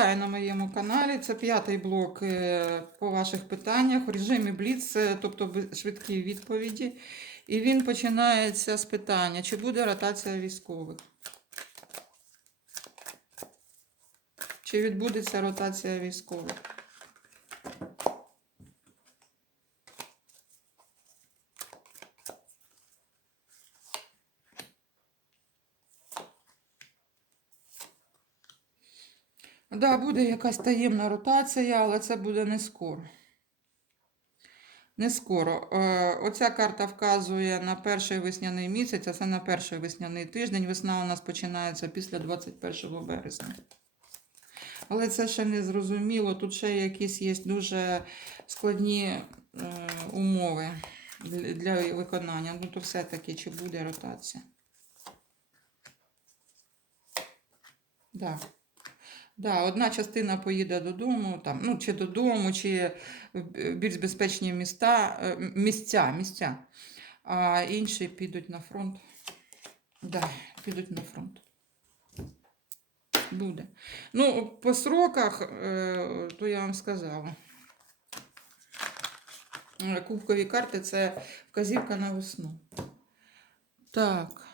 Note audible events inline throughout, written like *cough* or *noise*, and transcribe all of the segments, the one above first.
Вітаю на моєму каналі. Це п'ятий блок е, по ваших питаннях в режимі Бліц, е, тобто швидкі відповіді. І він починається з питання: чи буде ротація військових? Чи відбудеться ротація військових? Да, буде якась таємна ротація, але це буде не скоро. Не скоро. Е, Оця карта вказує на перший весняний місяць, а це на перший весняний тиждень. Весна у нас починається після 21 березня. Але це ще не зрозуміло. Тут ще якісь є дуже складні е, умови для, виконання. Ну, то все-таки чи буде ротація? Да. Да, одна частина поїде додому, там, ну, чи додому, чи в більш безпечні міста, е, місця, місця, а інші підуть на фронт. Да, підуть на фронт. Буде. Ну, по сроках, е, то я вам сказала. Е, Кубкові карти це вказівка на весну. Так.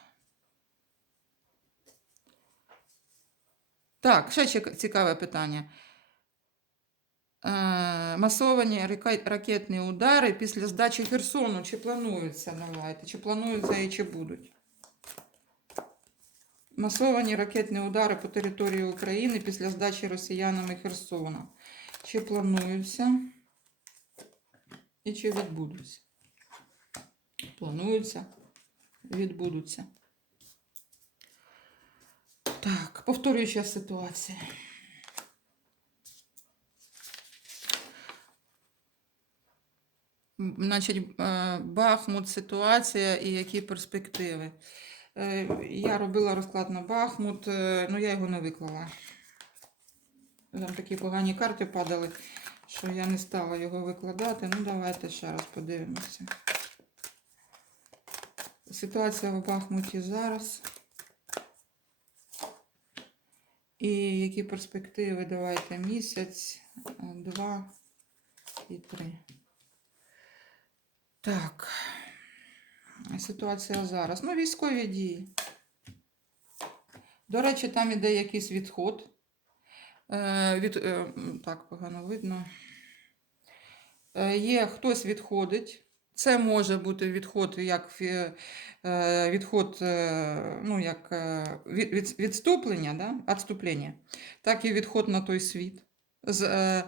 Так, ще цікаве питання. Е, масовані ракетні удари після здачі Херсону. Чи плануються? Давайте, чи плануються і чи будуть? Масовані ракетні удари по території України після здачі росіянами Херсона. Чи плануються і чи відбудуться? Плануються, відбудуться. Так, повторююча ситуація. Значить, е, Бахмут, ситуація і які перспективи. Е, Я робила розклад на Бахмут, е, ну я його не виклала. Там такі погані карти падали, що я не стала його викладати. Ну, давайте ще раз подивимося. Ситуація в Бахмуті зараз. І які перспективи? Давайте місяць, е, два і три. Так. Ситуація зараз. Ну, військові дії. До речі, там іде якийсь відход. Е, від, е, так, погано видно. Е, є хтось відходить. Це може бути відход як е, відход, е, ну, як е, від, від, відступлення, да? відступлення, так і відход на той світ. З,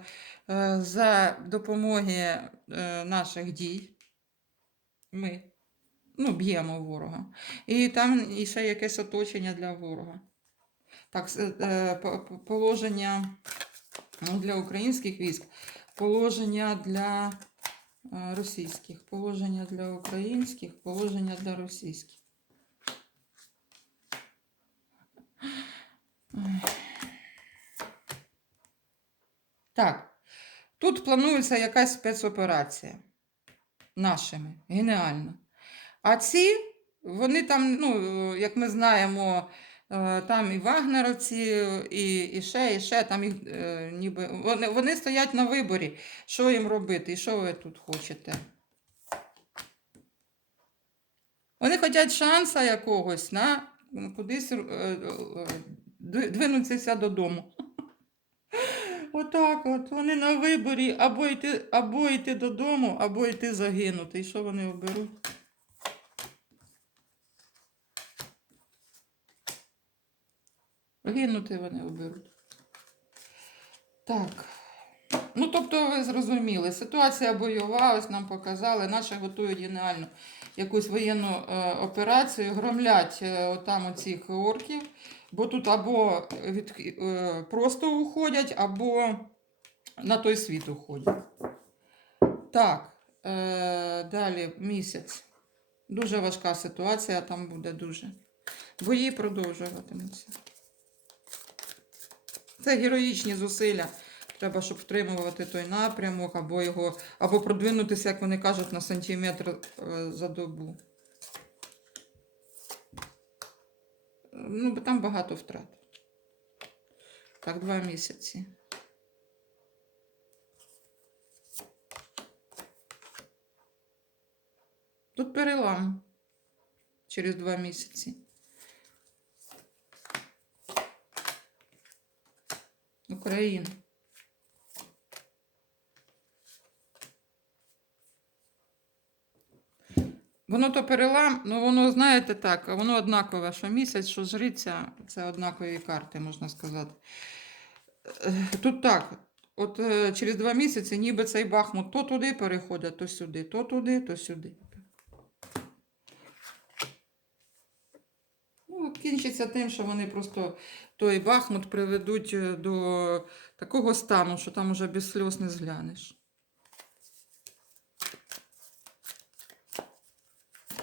за допомоги наших дій ми ну, б'ємо ворога. І там і ще якесь оточення для ворога. Так, положення ну, для українських військ, положення для російських, положення для українських, положення для російських. Так, тут планується якась спецоперація нашими, геніально. А ці, вони там, ну, е, як ми знаємо, е, там і вагнеровці, і, і ще, і ще, там їх е, ніби. Вони, вони стоять на виборі, що їм робити, і що ви тут хочете. Вони хочуть шанса якогось на кудись е, е, двинутися додому. *laughs* Отак от. Вони на виборі або йти, або йти додому, або йти загинути. І що вони оберуть? Гинути вони оберуть. Так. Ну, тобто, ви зрозуміли, ситуація бойова, ось нам показали, наші готують геніальну якусь воєнну е, операцію, громлять е, отам оцих орків, бо тут або від, е, просто уходять, або на той світ уходять. Так, е, далі місяць. Дуже важка ситуація там буде дуже. Бої продовжуватимуться. Це героїчні зусилля. Треба, щоб втримувати той напрямок, або його, або продвинутися, як вони кажуть, на сантиметр е, за добу. Ну, бо там багато втрат. Так, два місяці. Тут перелам через два місяці. Україна. Воно то перелам, ну воно, знаєте так, воно однакове, що місяць, що жриця, це однакові карти, можна сказати. Е, Тут так, от е, через два місяці ніби цей бахмут то туди переходить, то сюди, то туди, то сюди. Ну, кінчиться тим, що вони просто той бахмут приведуть е, до такого стану, що там уже без сльоз не зглянеш.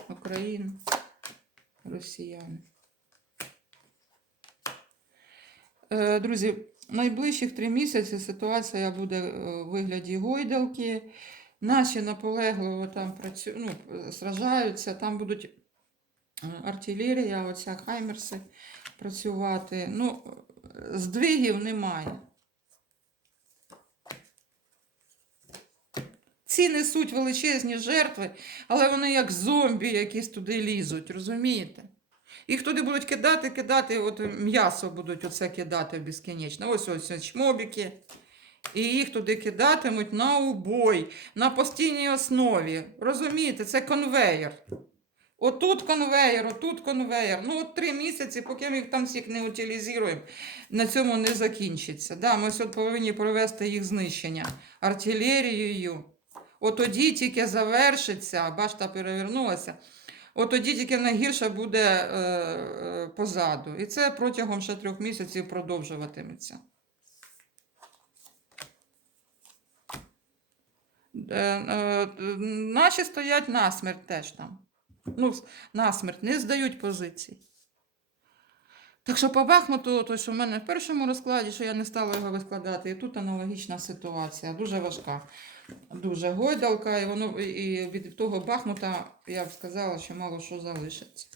Україна, росіяни. Е, Друзі, найближчих три місяці ситуація буде е, у вигляді гойдалки. Наші наполегливо там працюють, ну, сражаються, там будуть артилерія, оця хаймерси працювати. Ну, здвигів немає. Ці несуть величезні жертви, але вони як зомбі якісь туди лізуть, розумієте? Їх туди будуть кидати, кидати, от м'ясо будуть оце кидати безкінечно. Ось ось ось чмобіки. І їх туди кидатимуть на убой, на постійній основі. Розумієте, це конвейер. Отут конвейер, отут конвейер. Ну, от три місяці, поки ми їх там всіх не утилізуємо, на цьому не закінчиться. Да, ми сьогодні повинні провести їх знищення артилерією. От тоді тільки завершиться, башта перевернулася. От тоді тільки найгірше буде е, е, позаду. І це протягом ще трьох місяців продовжуватиметься. Е, е, наші стоять насмерть теж там. Ну, насмерть, не здають позицій. Так що по Бахмуту, то що в мене в першому розкладі, що я не стала його розкладати, і тут аналогічна ситуація, дуже важка. Дуже гойдалка, і воно і від того Бахмута я б сказала, що мало що залишиться.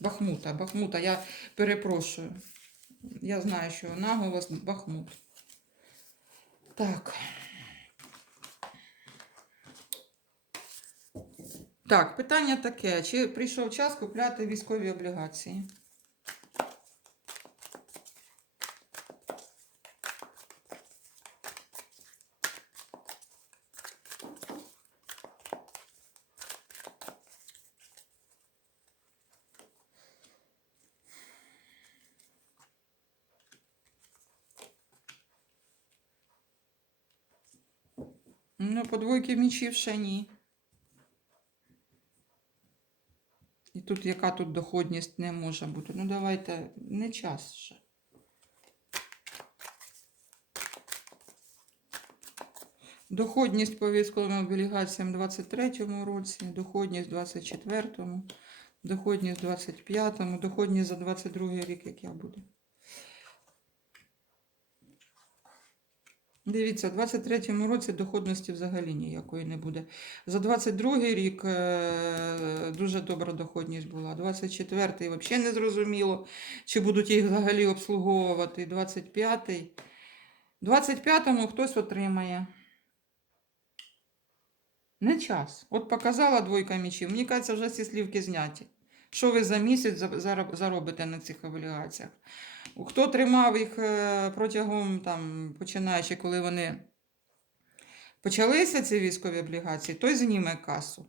Бахмута, Бахмута, я перепрошую. Я знаю, що наголос Бахмут. Так. Так, питання таке: чи прийшов час купляти військові облігації? Ну, по двойки мічів ще ні. Тут яка тут доходність не може бути. Ну, давайте не час ще. Доходність по військовим облігаціям у 23-му році, доходність в 24-му, доходність в 25-му, доходність за 22-й рік, я буде. Дивіться, в 23-му році доходності взагалі ніякої не буде. За 22-й рік е, дуже добра доходність була. 24-й взагалі не зрозуміло, чи будуть їх взагалі обслуговувати. 25-й. 25-му хтось отримає. Не час. От показала двойка мічів. Мені кажеться, вже ці слівки зняті. Що ви за місяць заробите на цих облігаціях? Хто тримав їх е, протягом, там, починаючи, коли вони почалися, ці військові облігації, той зніме касу.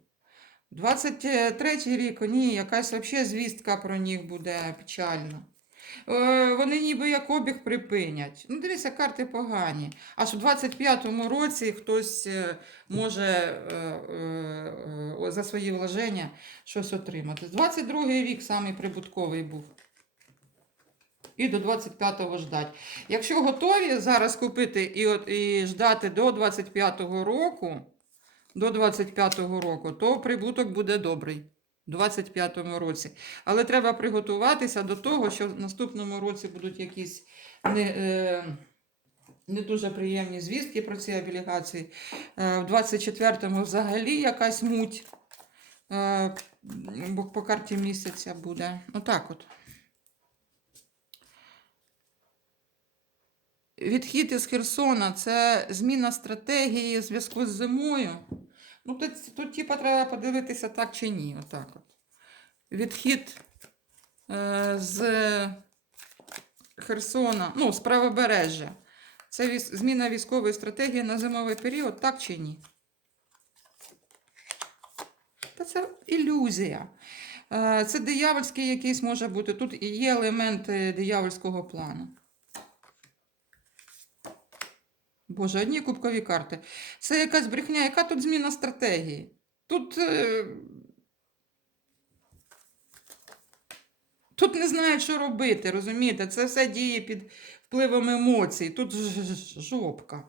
23 рік, ні, якась взагалі звістка про них буде печальна. Е, Вони ніби як обіг припинять. Ну, дивіться, карти погані. Аж у 25-му році хтось е, може е, за свої вложення щось отримати. 22-й рік самий прибутковий був. І до 25-го ждать. Якщо готові зараз купити і, от, і ждати до 25-го року, до 25-го року, то прибуток буде добрий. У 25-му році. Але треба приготуватися до того, що в наступному році будуть якісь не, е, не дуже приємні звістки про ці облігації. Е, в 24-му взагалі якась муть. Е, по карті місяця буде. Отак от. Відхід із Херсона це зміна стратегії в зв'язку з зимою. Ну, тут, тут типа, треба подивитися так чи ні. Отак от. Відхід е, з Херсона, ну, з правобережжя. Це віс- зміна військової стратегії на зимовий період, так чи ні? Та це ілюзія. Е, Це диявольський якийсь може бути. Тут і є елементи диявольського плану. Боже, одні кубкові карти. Це якась брехня. Яка тут зміна стратегії? Тут. е, Тут не знають, що робити, розумієте? Це все діє під впливом емоцій. Тут жопка.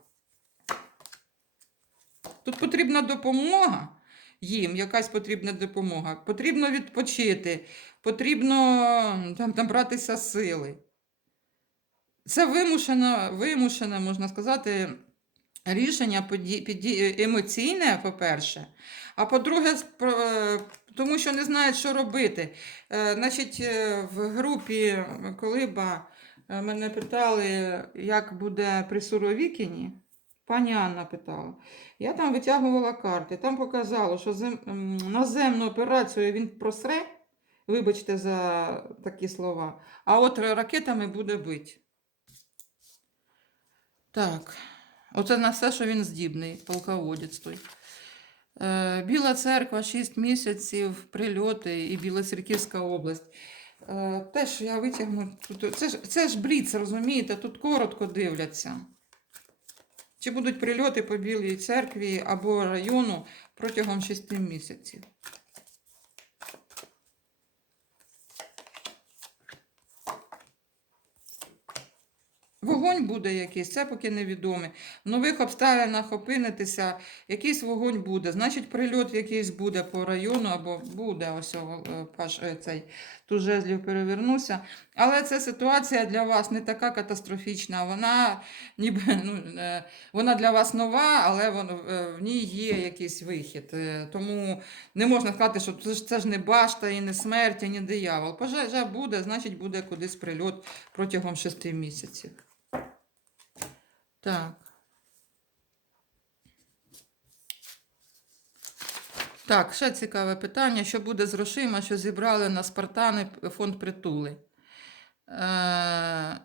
Тут потрібна допомога їм, якась потрібна допомога. Потрібно відпочити, потрібно там, набратися сили. Це вимушено, вимушене, можна сказати, рішення емоційне, по-перше. А по-друге, е, тому що не знають, що робити. Е, Значить, е, в групі Колиба мене питали, як буде при Суровікіні. Пані Анна питала. Я там витягувала карти, там показало, що зем... наземну операцію він просре, вибачте за такі слова, а от ракетами буде бити. Так, оце на все, що він здібний, полководець той. Е, Біла церква 6 місяців, прильоти і Білоцерківська область. Е, Теж я витягну. Тут, це, ж, це ж бліц, розумієте, тут коротко дивляться. Чи будуть прильоти по Білій церкві або району протягом 6 місяців? Вогонь буде якийсь, це поки невідоме. В нових обставинах опинитися, якийсь вогонь буде. Значить, прильот якийсь буде по району або буде ось е, паш, е, цей ту жезлів перевернуся. Але ця ситуація для вас не така катастрофічна. Вона ніби *laughs* ну, е, вона для вас нова, але воно, в ній є якийсь вихід. Тому не можна сказати, що це ж, це ж не башта і не смерть, і не диявол. Пожежа буде, значить буде кудись прильот протягом шести місяців. Так. Так, ще цікаве питання. Що буде з грошима, що зібрали на Спартани фонд притули? Е,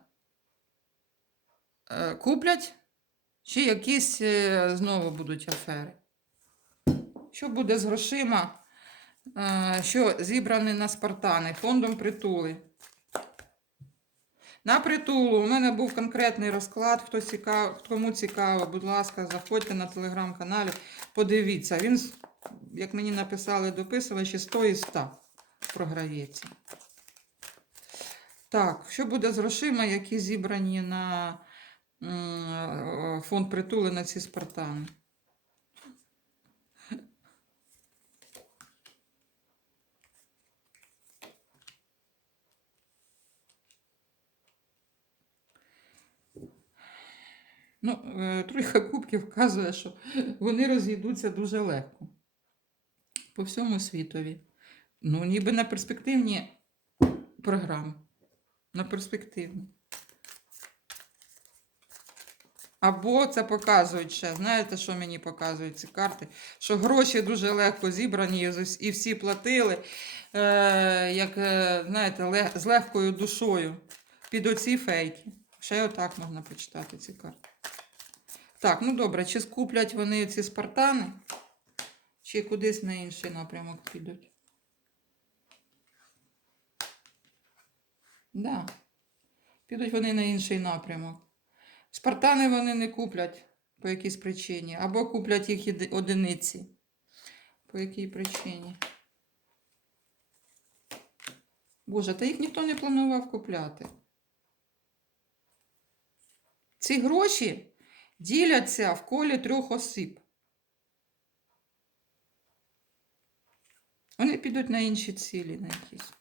е, куплять? Чи якісь е, знову будуть афери? Що буде з грошима, що зібрані на Спартани фондом притули? На притулу у мене був конкретний розклад. Хто цікав, кому цікаво, будь ласка, заходьте на телеграм-каналі, подивіться. Він, як мені написали дописувачі, 100 і 100 програється. Так, що буде з грошима, які зібрані на е, фонд притули на ці спартани? Ну, е, тройка кубків вказує, що вони розійдуться дуже легко по всьому світові. Ну, ніби на перспективні програми. На перспективні. Або це показують ще. Знаєте, що мені показують ці карти? Що гроші дуже легко зібрані і всі платили, е, як, е, знаєте, з легкою душою під оці фейки. Ще отак можна почитати ці карти. Так, ну добре, чи скуплять вони ці спартани, чи кудись на інший напрямок підуть? Да. Підуть вони на інший напрямок. Спартани вони не куплять по якійсь причині, або куплять їх одиниці. По якій причині? Боже, та їх ніхто не планував купляти. Ці гроші діляться в колі трьох осіб. Вони підуть на інші цілі, на якісь.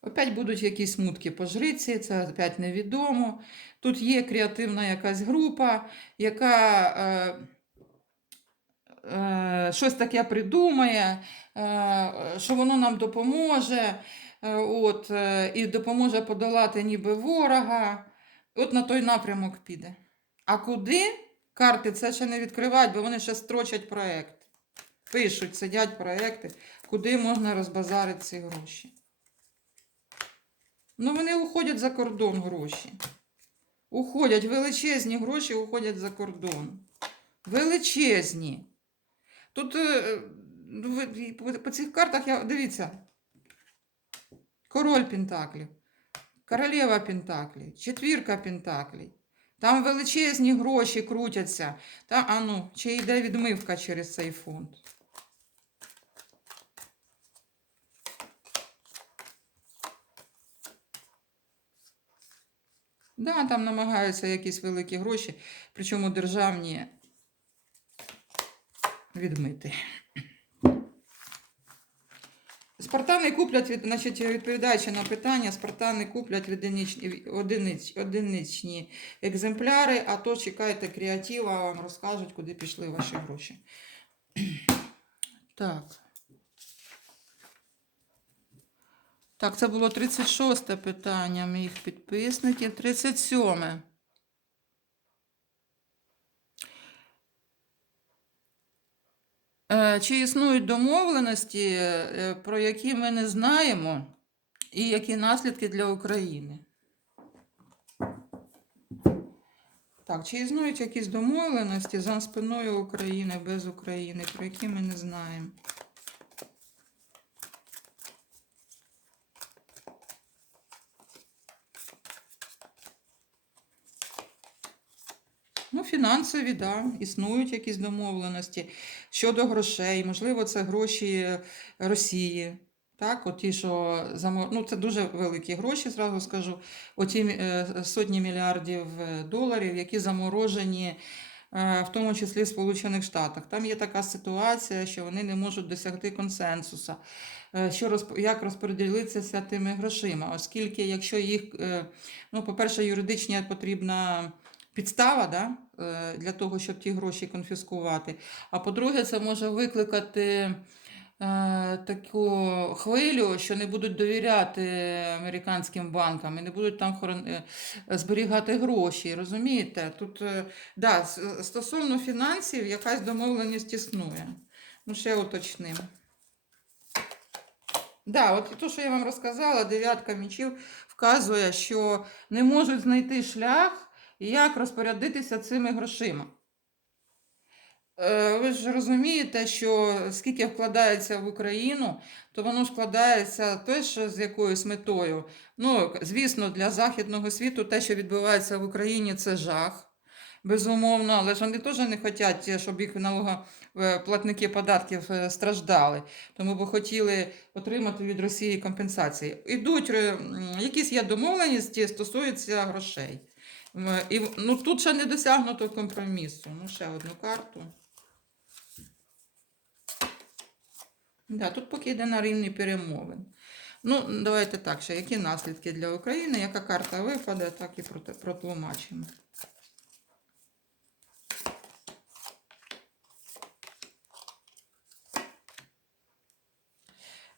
Опять будуть якісь смутки по жриці, це опять невідомо. Тут є креативна якась група, яка е, щось таке придумає, е, що воно нам допоможе, е, от, е, і допоможе подолати ніби ворога. От на той напрямок піде. А куди? Карти це ще не відкривають, бо вони ще строчать проєкт. Пишуть, сидять проєкти, куди можна розбазарити ці гроші. Ну, вони уходять за кордон гроші. Уходять величезні гроші, уходять за кордон. Величезні. Тут е, ну, ви- по, цих картах я дивіться. Король Пентаклів, королева Пентаклів, четвірка Пентаклів. Там величезні гроші крутяться. Та, а ну, чи йде відмивка через цей фонд? Да, там намагаються якісь великі гроші, причому державні відмити. Спартани куплять, від, значить, відповідаючи на питання, спартани куплять одиничні, одинич, одиничні екземпляри, а то чекайте креатива, вам розкажуть, куди пішли ваші гроші. *clears throat* Так. Так, це було 36 питання моїх підписників. 37. Чи існують домовленості, е, про які ми не знаємо, і які наслідки для України? Так, чи існують якісь домовленості за спиною України, без України, про які ми не знаємо? Ну, фінансові, да, існують якісь домовленості щодо грошей. Можливо, це гроші Росії. Так, от ті, що замо... ну, це дуже великі гроші, зразу скажу. Оті е, сотні мільярдів е, доларів, які заморожені, е, в тому числі в Сполучених Штатах. Там є така ситуація, що вони не можуть досягти консенсуса. Що розп... як розподілитися тими грошима, оскільки, якщо їх, ну, по-перше, юридичні потрібна підстава да, е, для того, щоб ті гроші конфіскувати. А по-друге, це може викликати е, таку хвилю, що не будуть довіряти американським банкам і не будуть там хорон- е, зберігати гроші. Розумієте? Тут да, стосовно фінансів якась домовленість існує. Ну, ще уточнимо. Да, от те, що я вам розказала, дев'ятка мічів вказує, що не можуть знайти шлях, як розпорядитися цими грошима. Е, Ви ж розумієте, що скільки вкладається в Україну, то воно ж вкладається теж з якоюсь метою. Ну, звісно, для Західного світу те, що відбувається в Україні, це жах. Безумовно, але ж вони теж не хочуть, щоб їх налогоплатники податків е, страждали, тому б хотіли отримати від Росії компенсації. Ідуть е, якісь є домовленості, стосуються грошей. І ну, тут ще не досягнуто компромісу. Ну, ще одну карту. Да, тут поки йде на рівні перемовин. Ну, давайте так, ще які наслідки для України, яка карта випаде, так і протлумачимо.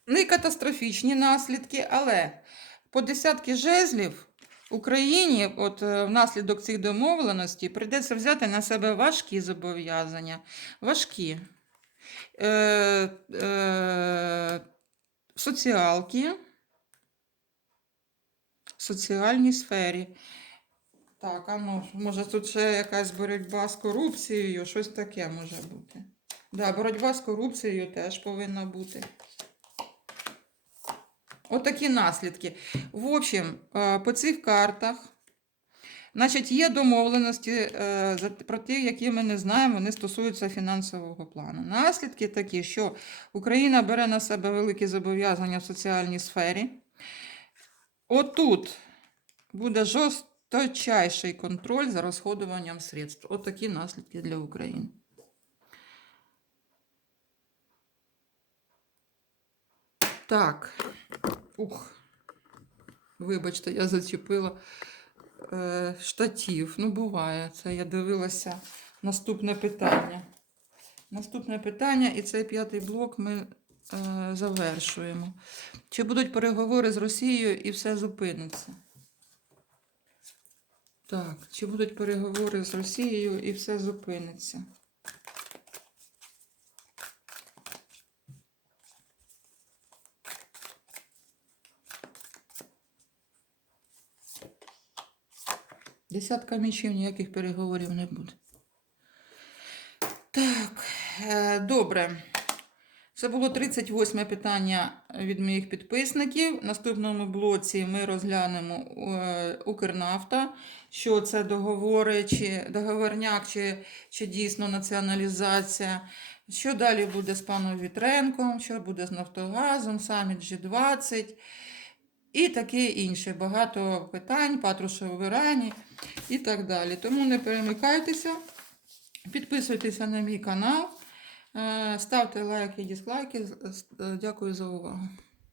Не катастрофічні наслідки, але по десятки жезлів Україні, от е, внаслідок цих домовленостей, прийдеться взяти на себе важкі зобов'язання. Важкі. Е, е, соціалки, в соціальній сфері. Так, а ну, може тут ще якась боротьба з корупцією, щось таке може бути. Да, боротьба з корупцією теж повинна бути. Отакі наслідки. В общем, е, по цих картах, значить, є домовленості е, про ті, які ми не знаємо, вони стосуються фінансового плану. Наслідки такі, що Україна бере на себе великі зобов'язання в соціальній сфері. Отут буде жорсточайший контроль за розходуванням средств. Отакі наслідки для України. Так. Ух. Вибачте, я зачепила е, штатів. Ну, буває. Це я дивилася наступне питання. Наступне питання, і цей п'ятий блок ми е, завершуємо. Чи будуть переговори з Росією і все зупиниться? Так, чи будуть переговори з Росією і все зупиниться? Десятка мічів, ніяких переговорів не буде. Так, е, добре. Це було 38 питання від моїх підписників. В наступному блоці ми розглянемо е, Укрнафта, що це договори, чи договорняк, чи, чи дійсно націоналізація. Що далі буде з паном Вітренком, що буде з Нафтогазом, саміт G20 і таке інше. Багато питань, Патрушев в і так далі. Тому не перемикайтеся, підписуйтеся на мій канал, е, ставте лайки з- Дякую за увагу.